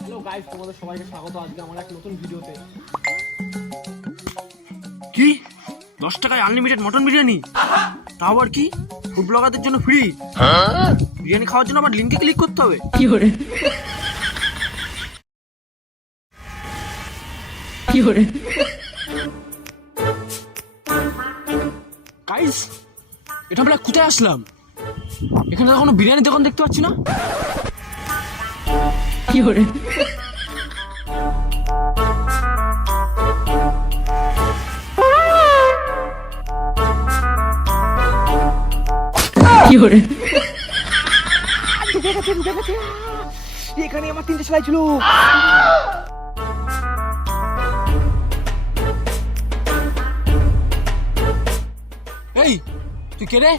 Hello guys, তোমাদের সবাইকে স্বাগত আজকে আমার এক নতুন ভিডিওতে। কি 10 টাকায় আনলিমিটেড মটন বিরিয়ানি? তাও আবার কি ফুড ব্লগারদের জন্য ফ্রি? বিরিয়ানি খাওয়ার জন্য আবার লিংকে ক্লিক করতে হবে? কি করে গাইস, এটা আমরা কোথায় আসলাম? এখানে তো কোনো বিরিয়ানি দোকান দেখতে পাচ্ছি না। কি করে কি করে এখানে আমার 3টে সেলাই ছিল। এই তুই কে রে?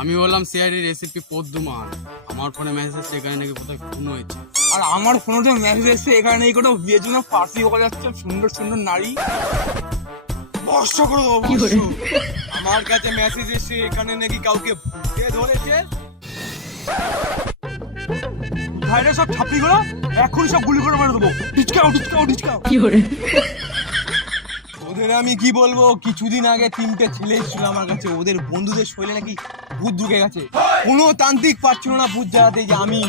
আমি বললাম সিআইডি রেসিপি পদ্মমান। আমার ফোনে মেসেজ সেখানে নাকি কোথায় খুন হয়েছে। আর আমার ফোনে মেসেজ এসেছে এখানে এই কোথাও বিয়ের জন্য পার্টি হয়ে যাচ্ছে, সুন্দর সুন্দর নারী বর্ষা করে দেবো কি করে? আমার কাছে মেসেজ এসে এখানে নাকি কাউকে ভুতে ধরেছে। ভাইরা সব ছাপড়ি গুলো এখনই সব গুলি করে মেরে দেবো। ডিচকাও ডিচকাও ডিচকাও। কি করে ওদের আমি কি বলবো, কিছুদিন আগে 3টে ছেলে এসেছিল আমার কাছে, ওদের বন্ধুদের শরীরে নাকি ভূত ঢুকে গেছে। কোনো তান্ত্রিক পারছিল না ভূত জ্বালাতে, যে আমি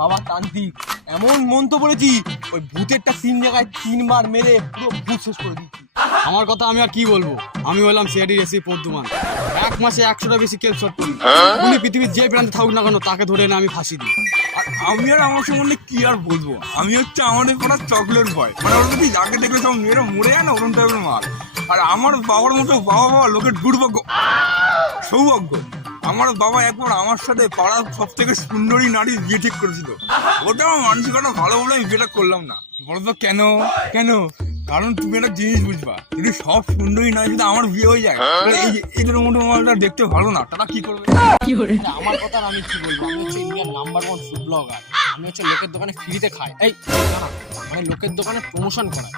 বাবা তান্ত্রিক। এমন মন্ত্র বলেছি ওই ভূতেরটা 3 জায়গায় 3বার মেরে পুরো ভূত শেষ করে দিচ্ছি। আমার কথা আমি আর কি বলবো। আমি বললাম সিআইডি রেসিপি পদ্মমান। এক মাসে 100টা বেশি কেস শট করি। উনি পৃথিবীর যে প্রান্তে থাকুক না কেন তাকে ধরে এনে আমি ফাঁসি দিই। আর আমি আর আমার সম্বন্ধে কি আর বলবো, আমি হচ্ছে আমাদের পড়ার চকলেট বয়, মানে ওরা যদি যাকে দেখলে সব মেয়েরা মরে যায় না, ওরম টাইপের মাল। আর আমার বাবার মতো বাবা লোকের দুর্ভাগ্য সৌভাগ্য, আমার বাবা একবার আমার সাথে পাড়ার সব থেকে সুন্দরী নারীর বিয়ে ঠিক করেছিল। ওটা আমার মানসিকতা ভালো বলে আমি বিয়েটা করলাম না। বলতো কেন কেন? কারণ তুমি একটা জিনিস বুঝবা, যদি সব সুন্দরী নারী যদি আমার বিয়ে হয়ে যায়, তাহলে এদের মতো মালটা দেখতে ভালো না, তারা কি করবে? কি করে আমার কথা আর আমি কি বলবো, আমি হচ্ছে ইন্ডিয়ার নাম্বার 1 ফুড ব্লগার। আমি হচ্ছে লোকের দোকানে ফ্রিতে খাই, এই না না, মানে লোকের দোকানে প্রমোশন করাই।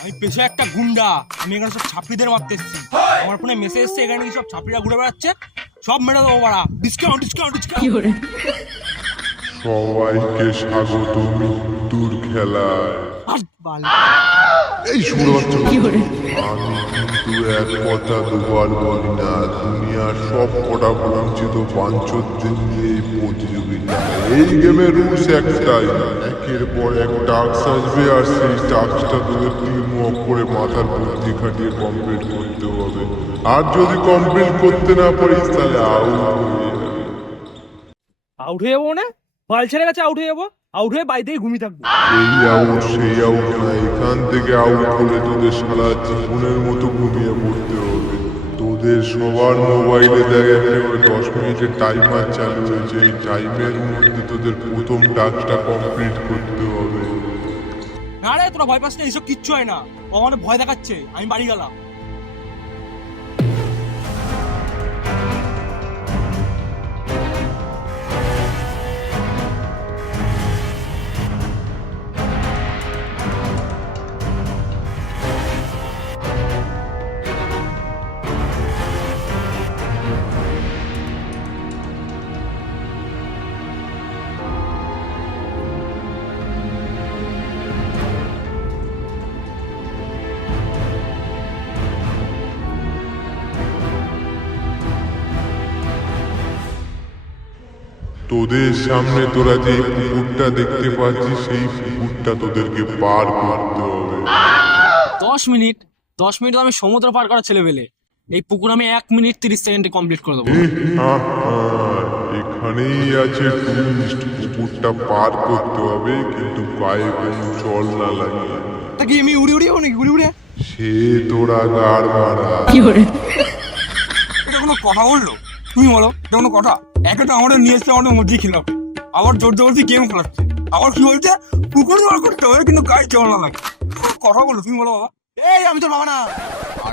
আমি পেশায় একটা গুন্ডা, আমি এখানে সব ছাত্রীদের মারতে এসেছি। আমার ফোনে মেসেজ এসছে এখানে সব ছাত্রীরা ঘুরে বেড়াচ্ছে, সব মেরে দেবো বাড়া। ডিসকাউন্ট ডিসকাউন্ট কি ডিসকাউন্ট। করে সবাইকে স্বাগত মৃত্যুর খেলায়। আর বাল এই শুরু কি করে আমি কিন্তু এক কথা দুবার বলি না, দুনিয়ার সব কটা বঞ্চিত বাঞ্চতদের নিয়ে এই প্রতিযোগিতা। এই গেমের রুলস একটাই, একের পর এক টাস্ক আসবে আর সেই টাস্কটা তোদের টিম ওয়ার্ক করে মাথার বুদ্ধি খাটিয়ে কমপ্লিট করতে হবে। আর যদি কমপ্লিট করতে না পারিস তাহলে আউট হয়ে যাবে। আউট হয়ে যাবো, না বাল ছেড়ে গেছে, আউট হয়ে যাবো। আউট হয়ে বাড়িতেই ঘুমিয়ে থাকবো। এই আউট সেই আউট না, এখান থেকে আউট হলে তোদের সারা জীবনের মতো ঘুমিয়ে পড়তে হবে। তোদের সবার মোবাইলে দেখ একটা করে 10 মিনিটের টাইমার চালু হয়েছে, এই টাইমের মধ্যে তোদের প্রথম টাস্কটা কমপ্লিট করতে হবে। না রে, তোরা ভয় পাস না, এইসব কিচ্ছু হয় না। ও আমাদের ভয় দেখাচ্ছে, আমি বাড়ি গেলাম। তোদের সামনে তোরা যে পুকুরটা দেখতে পাচ্ছিস, সেই পুকুরটা তোদেরকে পার করতে হবে। 10 মিনিট আমি সমুদ্র পার করা ছেলে পেলে, এই পুকুর আমি 1 মিনিট 30 সেকেন্ডে কমপ্লিট করে দেবো। এখানেই আছে টুইস্ট, পুকুরটা পার করতে হবে কিন্তু গায়ে কোনো জল না লাগে। তা কি আমি উড়ে উড়ে যাবো নাকি? উড়ে উড়ে সে তোরা গাড় মারা। কি করে এটা কোনো কথা বললো? তুমি বলো, এটা কোনো কথা? একে তো আমাদের নিয়ে এসছে আমাদের মধ্যেই খেলাম, আবার জোর জবরদস্তি গেম খেলাচ্ছে, আবার কি বলছে পুকুর জোর করতে হবে কিন্তু গায়ে জল না লাগে। কথা বললো, তুমি বলো বাবা। এই আমি তোর বাবা না।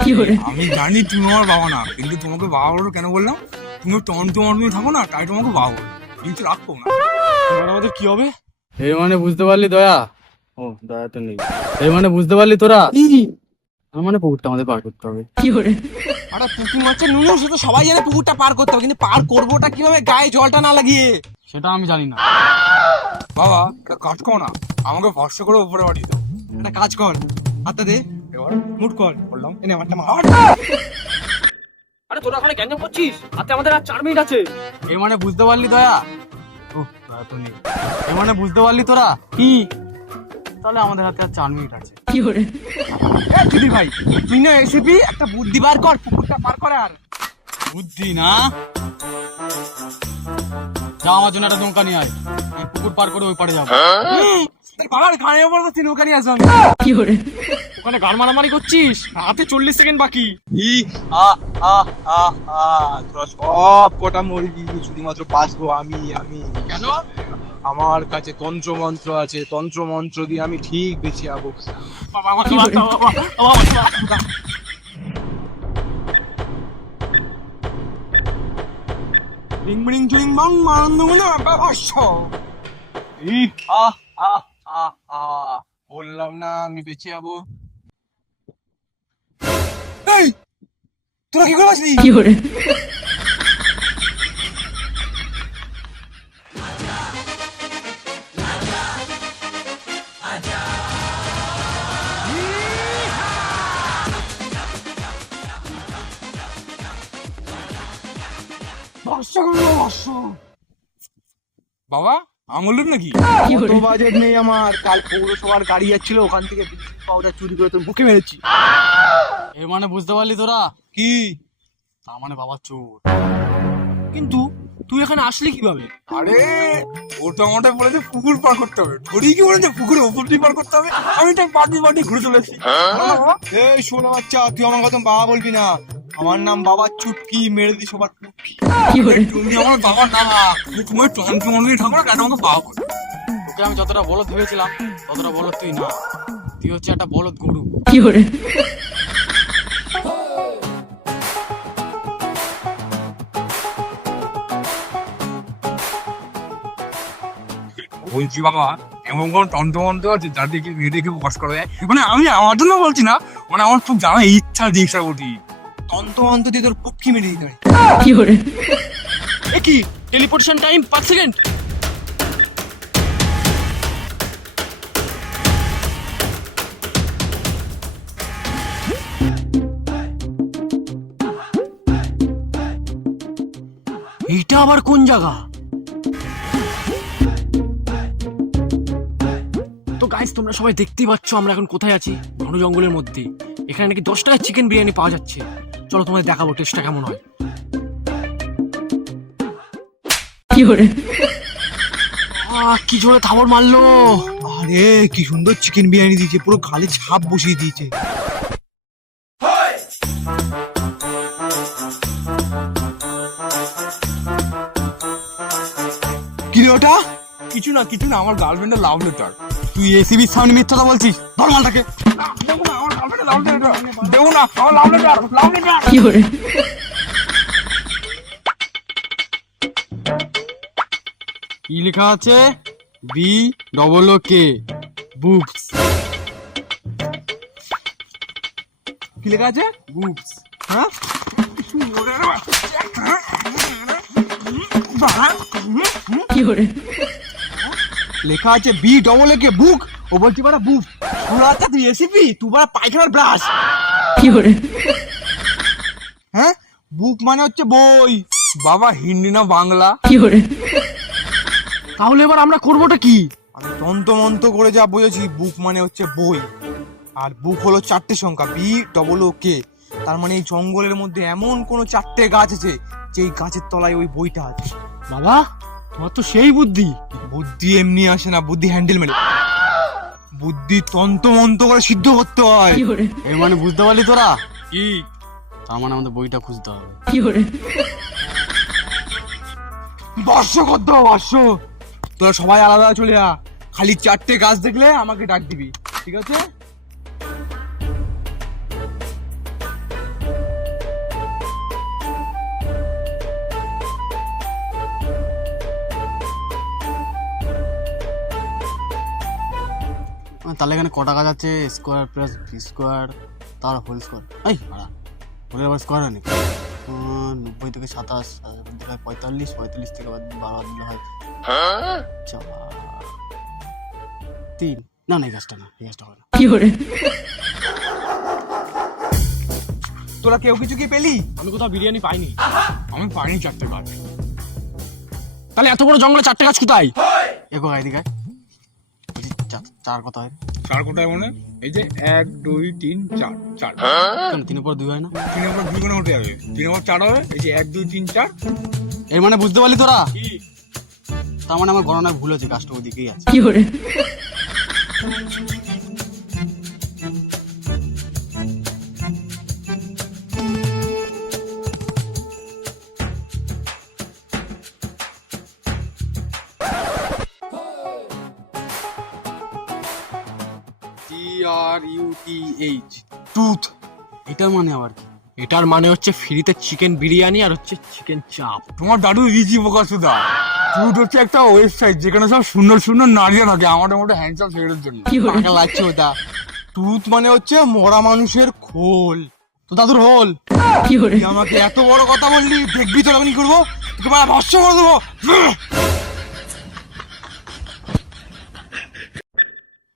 কি করে আমি জানি তুমি আমার বাবা না, কিন্তু তোমাকে বাবা বলো কেন বললাম? তুমি তোমার থাকো না, তাই তোমাকে বাবা বলো, কিন্তু রাখবো না। এবার আমাদের কি হবে? এই মানে বুঝতে পারলি দয়া? ও দয়া তো নেই। এই মানে বুঝতে পারলি তোরা? তার মানে পুকুরটা আমাদের পার করতে হবে। কি করে আরে পুকুর মাছের নুনু, সে তো সবাই জানে পুকুরটা পার করতে হবে, কিন্তু পার করবোটা কিভাবে গায়ে জলটা না লাগিয়ে? সেটা আমি জানি না। বাবা একটা কাজ করো না, আমাকে ভরসা করে উপরে পাঠিয়ে দাও। একটা কাজ কর, হাতটা দে, এবার মুট কর, বললাম এনে আমারটা মার। আরে তোরা ওখানে গ্যাঞ্জাম করছিস, হাতে আমাদের আর 4 মিনিট আছে। এর মানে বুঝতে পারলি দয়া? দয়া তো নেই। এর মানে বুঝতে পারলি তোরা কি? তাহলে আমাদের হাতে আর 4 মিনিট আছে। দিদি ভাই, তুই না এসিপি, একটা বুদ্ধি বার কর, পুকুরটা পার করে। আর বুদ্ধি না, যা আমার জন্য একটা নৌকা নিয়ে আয়, আমি পুকুর পার করে ওই পাড়ে যাবো। বাবার গানে বলবো তুই নৌকা নিয়ে আসবি। ওখানে গান মারামারি করছিস, হাতে 40 সেকেন্ড বাকি। তোরা সব কটা মরবি, শুধুমাত্র বাঁচবো আমি। কেন? আমার কাছে তন্ত্র মন্ত্র আছে, তন্ত্র মন্ত্র দিয়ে আমি ঠিক বেঁচে যাবো। বাবা আমাকে বাঁচাও, বাবা আমাকে বাঁচাও। রিং বিং চুরিং বাং আনন্দ মনে বললাম না আমি বেঁচে যাবো। এই তোরা কি করে বাঁচলি? বাবা আমলের নাকি? তো বাজেট নেই আমার, কাল পৌরসভার গাড়ি যাচ্ছিল, ওখান থেকে পাউডার চুরি করে তোর বুকে মেরেছি। এর মানে বুঝতে পারলি তোরা কি? তার মানে বাবা চোর। কিন্তু তুই এখানে আসলি কিভাবে? আরে ওটা আমাদের বলেছে পুকুর পার করতে হবে, ধরি কি বলেছে পুকুরের ওপর দিয়ে পার করতে হবে। আমি তো পাটি ঘুরে চলেছি। এই শোনা বাচ্চা, তুই আমার কথা বাবা বলবি না, আমার নাম বাবা চুটকি, মেরে দি সবার টুটকি। তুমি আমার বাবা না, তুমি টন্টু মন্দির ঠাকুর কেন আমাকে বাবা বলে? তোকে আমি যতটা বলদ ভেবেছিলাম ততটা বলদ তুই না, তুই হচ্ছে একটা বলদ গরু। বলছি বাবা, এমন কোন তন্ত্রমন্ত্র আছে যার দিকে মেয়ে দেখে বস করা যায়? মানে আমি আমার জন্য বলছি না, মানে আমার খুব জানার ইচ্ছা দীক্ষা বলছি। তন্ত্র দিয়ে তোর পক্ষী মেরে দিতে হবে। এ কি টেলিপোর্টেশন টাইম 5 সেকেন্ড। এইটা আবার কোন জায়গা? তো গাইস তোমরা সবাই দেখতেই পাচ্ছ আমরা এখন কোথায় আছি, ঘন জঙ্গলের মধ্যে। এখানে নাকি 10 টাকায় চিকেন বিরিয়ানি পাওয়া যাচ্ছে। চলো তোমাদের দেখাবো টেস্টটা কেমন হয়। কি জোরে থাবড় মারলো! আরে কি সুন্দর চিকেন বিরিয়ানি দিয়েছে, পুরো গালে ছাপ বসিয়ে দিয়েছে। কি রে ওটা? কিছু না, আমার গার্লফ্রেন্ডের লাভ লেটার। তুই এসিবির সামনে মিথ্যা কথা বলছিস, ধর মালটাকে। দেবো না, আমার গার্লফ্রেন্ডের লাভ লেটার দেবো না, আমার লাভ লেটার। কি লেখা আছে? BOOK books. কি লেখা আছে? বুকস। হ্যাঁ, লেখা আছে BOOK বুক। ও বলছি বাড়া বুক। পুরো আচ্ছা তুই এসিপি, তুই বাড়া পায়খানার ব্রাশ। হ্যাঁ, বুক মানে হচ্ছে বই। বাবা হিন্দি না বাংলা? তাহলে এবার আমরা করবোটা কি? আমি তন্ত্র করে যা বুঝেছি, বুক মানে হচ্ছে বই, আর বুক হলো 4টে সংখ্যা, BOOK। তার মানে এই জঙ্গলের মধ্যে এমন কোন 4টে গাছ আছে যেই গাছের তলায় ওই বইটা আছে। বাবা তোমার তো সেই বুদ্ধি। বুদ্ধি এমনি আসে না, বুদ্ধি হ্যান্ডেল মেরে, বুদ্ধি তন্ত্র করে সিদ্ধ করতে হয়। এর মানে বুঝতে পারলি তোরা কি? তার মানে আমাদের বইটা খুঁজতে হবে। তোরা সবাই আলাদা চলে যা, খালি 4টে গাছ দেখলে আমাকে ডাক দিবি, ঠিক আছে? তাহলে এখানে কটা গাছ আছে? স্কোয়ার প্লাস বি স্কোয়ার তার হোল স্কোয়ার। এই ভাড়া হোলের আবার স্কোয়ার হয় নাকি? 90 থেকে 27 45 45 থেকে 12 দিলে হয় 4। 3 না না এই গাছটা না, এই গাছটা হবে না। তোরা কেউ কিছু কি পেলি? আমি কোথাও বিরিয়ানি পাইনি। আমি পাইনি 4টে গাছ। তাহলে এত বড় জঙ্গলে 4টে গাছ কোথায়? এগো এদিকে আয়। বলছি, চার কথা হয় 4 কোটায় মনে? এই যে 1 2 3 4 4 কেন 3 এর পর 2 হয় না? 3 এর পর 2 কোণে উঠে যাবে, 3 এর পর 4 হবে। এই যে 1 2 3 4। এর মানে বুঝতে পারলি তোরা? তার মানে আমার গণনায় ভুল হয়েছে, গাছটা ওদিকেই আছে। TRUTH, tooth. এটার মানে আবার কি? এটার মানে হচ্ছে ফ্রিতে চিকেন বিরিয়ানি আর হচ্ছে চিকেন চাপ। তোমার দাদু ইজি বোকা সুদা। টুট হচ্ছে একটা ওয়েবসাইট যেখানে সব সুন্দর সুন্দর নারীরা থাকে আমাদের মতো হ্যান্ডসাম ছেলেদের জন্য। টাকা লাগছে ওটা। টুথ মানে হচ্ছে মরা মানুষের খোল। তো দাদুর হোল। তুই আমাকে এত বড় কথা বললি, দেখবি তোর আমি কি করবো? তোকে বাড়া ভস্ম করে দেবো।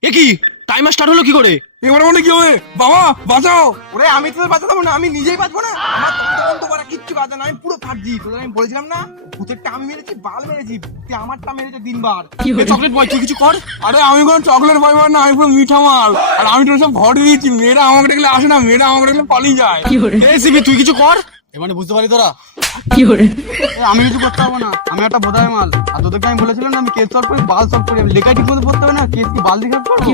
এ কি টাইমার স্টার্ট হলো কি করে? এবারে মনে কি হবে? বাবা বাঁচাও! ওরে আমি তোদের বাঁচাতে পারবো না, আমি নিজেই বাঁচবো না। আমার তন্ত করা কিচ্ছু বাঁচে না, আমি পুরো ফাটছি। তোদের আমি বলেছিলাম না, ভূতেরটা আমি মেরেছি, বাল মেরেছি, তুই আমারটা মেরেছে দিনবার। চকলেট বয় তুই কিছু কর। আরে আমি কোনো চকলেট পাইবার না, আমি পুরো মিঠা মাল। আর আমি তো সব ভরে দিয়েছি। মেয়েরা আমাকে দেখলে আসে না, মেয়েরা আমাকে দেখলে পালিয়ে যায়। এসিবি তুই কিছু কর। এ মানে বুঝতে পারি তোরা? আমি কিছু করতে পারবো না, আমি একটা বোধায় মাল। আর তোদেরকে আমি বলেছিলাম না আমি কেস সলভ করি, বাল সলভ করি। আমি লেখা ঠিক মতো পড়তে হবে না, কেস কি বাল দিকে করবো?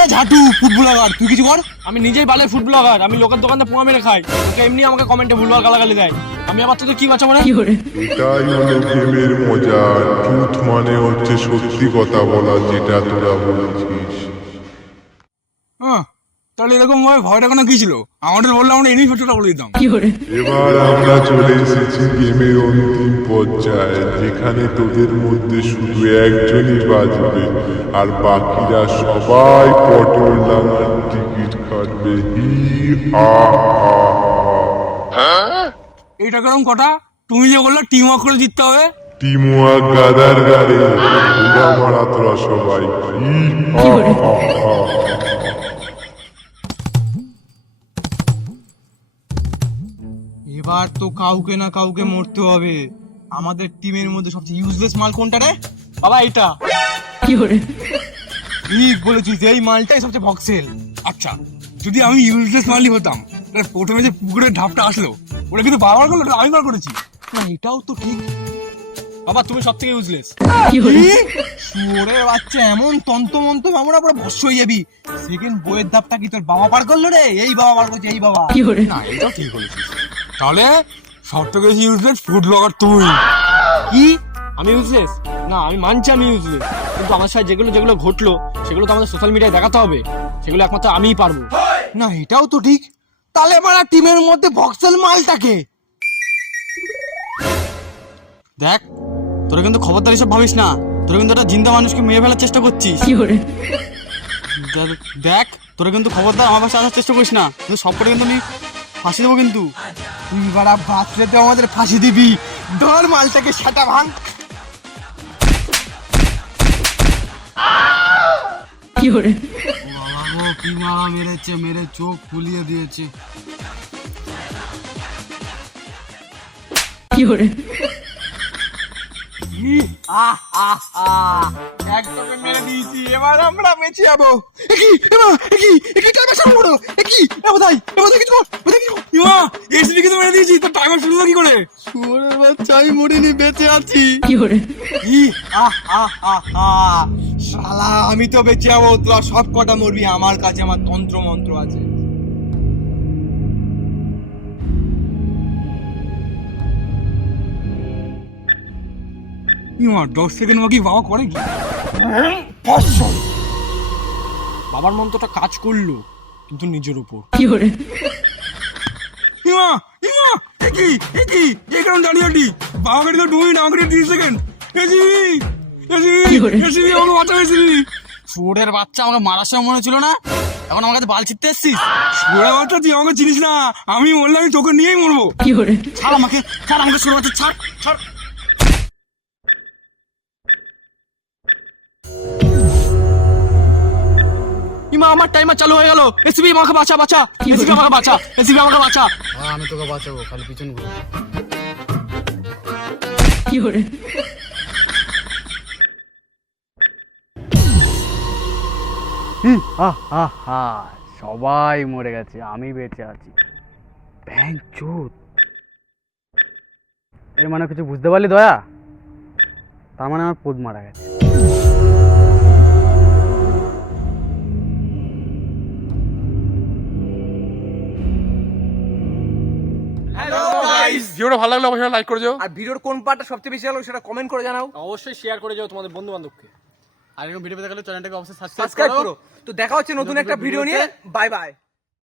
এ ঝাটু ফুট ব্লগার, তুই কিছু কর। আমি নিজেই বালের ফুড ব্লগার, আমি লোকের দোকানে পোয়া মেরে খাই। তোকে এমনি আমাকে কমেন্টে ভুলভাল গালাগালি দেয়। আমি আবার তোদের কি বাঁচাবো না? এটাই হলো গেমের মজা। ট্রুথ মানে হচ্ছে সত্যি কথা বলা, যেটা তোরা বলছিস। হ্যাঁ, তাহলে এরকম ভাবে ভয়টা কোনো কি ছিল? আমাদের বললে আমরা এনেই সত্যিটা বলে দিতাম। এবার আমরা চলে এসেছি গেমের অন্তিম পর্যায়ে, যেখানে তোদের মধ্যে শুধু একজনই বাঁচবে আর বাকিরা সবাই পটল ডাঙার টিকিট কাটবে। হি হা হা। এইটা কেরম কথা? তুমি যে বললে টিম ওয়ার্ক করে জিততে হবে। টিমওয়ার্ক গাদার গাড়ি, উড়া মারা তোরা সবাই। হি হা হা হা। এবার তো কাউকে না কাউকে মরতে হবে। আমাদের টিমের মধ্যে সবচেয়ে ইউজলেস মাল কোনটা রে? বাবা এইটা। ঠিক বলেছিস, এই মালটাই সবচেয়ে ভক্সেল। আচ্ছা, যদি আমি ইউজলেস মালি হতাম তাহলে প্রথমে যে পুকুরের ঢাপটা আসলো ওটা কিন্তু বারবার করলো, ওটা আমি বার করেছি। না এটাও তো ঠিক। বাবা তুমি সব থেকে ইউজলেস। শুয়োরের বাচ্চা, এমন তন্ত্রমন্ত্র আমরা পুরো ভস্য হয়ে যাবি। সেকেন্ড বইয়ের ধাপটা কি তোর বাবা পার করলো রে? এই বাবা পার করছে, এই বাবা। না, এটাও ঠিক বলেছিস। তাহলে সব থেকে বেশি ইউজলেস ফুড ব্লগার তুই। কি আমি ইউজলেস? না আমি মানছি আমি ইউজলেস, কিন্তু আমার সাথে যেগুলো যেগুলো ঘটলো সেগুলো তো আমাদের সোশ্যাল মিডিয়ায় দেখাতে হবে। সেগুলো একমাত্র আমিই পারবো। না এটাও তো ঠিক। তাহলে মারা টিমের মধ্যে ভক্সেল মালটাকে দেখ, তোরা কিন্তু খবরদার এসব ভাবিস না। তোরা কিন্তু একটা জিন্দা মানুষকে মেরে ফেলার চেষ্টা করছিস। দেখ, তোরা কিন্তু খবরদার আমার পাশে আসার চেষ্টা করিস না, কিন্তু সবকটা কিন্তু আমি ফাঁসি দেবো কিন্তু। তুই বাড়া বাঁচলে তো আমাদের ফাঁসি দিবি। ধর মালটাকে সেটা ভাঙ। কি মারা মেরেছে, মেরে চোখ ফুলিয়ে দিয়েছে। একদমই মেরে দিয়েছি, এবার আমরা বেঁচে যাবো। এসবি কিন্তু মেরে দিয়েছি, তোর টাইমার শুরু কি করে? শুয়োরের বাচ্চা, আমি মরিনি, বেঁচে আছি। শালা আমি তো বেঁচে যাবো, তোরা সব কটা মরবি। আমার কাছে আমার তন্ত্র মন্ত্র আছে। ইমা 10 সেকেন্ড বাকি বাবা করে কি? বাবার মন্ত্রটা কাজ করলো, কিন্তু নিজের উপর। ইমা ইমা একই একই এই কারণ দাঁড়িয়ে আছি। বাবা গাড়ি তো 2 মিনিট, আমাকে 30 সেকেন্ড। এসবি এসবি আমাকে বাঁচা এসবি। শুয়োরের বাচ্চা, আমাকে মারার সময় মনে ছিল না, এখন আমার কাছে বাল ছিটতে এসছিস। ওরা বাচ্চা তুই আমাকে চিনিস না, আমি বললে আমি তোকে নিয়েই মরবো। ছাড় আমাকে, ছাড় আমাকে, শুয়োরের বাচ্চা ছাড়, ছাড়। মা আমার টাইমার চালু হয়ে গেল। এসিবি আমাকে বাঁচা বাঁচা, এসিবি আমাকে বাঁচা, এসিবি আমাকে বাঁচা। আমি তোকে বাঁচাবো, খালি পিছন ঘুরে। সবাই মরে গেছে, আমি বেঁচে আছি। ব্যাংচোদ, এর মানে কিছু বুঝতে পারলি দয়া? তার মানে আমার পোদ মারা গেছে। ভিডিওটা ভালো লাগলে অবশ্যই লাইক করে দিও। আর ভিডিওর কোন পার্টটা সবচেয়ে বেশি ভালো সেটা কমেন্ট করে জানাও। অবশ্যই শেয়ার করে যাও তোমাদের বন্ধু বান্ধবকে। আর এরকম ভিডিও পেতে গেলে চ্যানেলটাকে অবশ্যই সাবস্ক্রাইব করো। তো দেখা হচ্ছে নতুন একটা ভিডিও নিয়ে। Bye bye.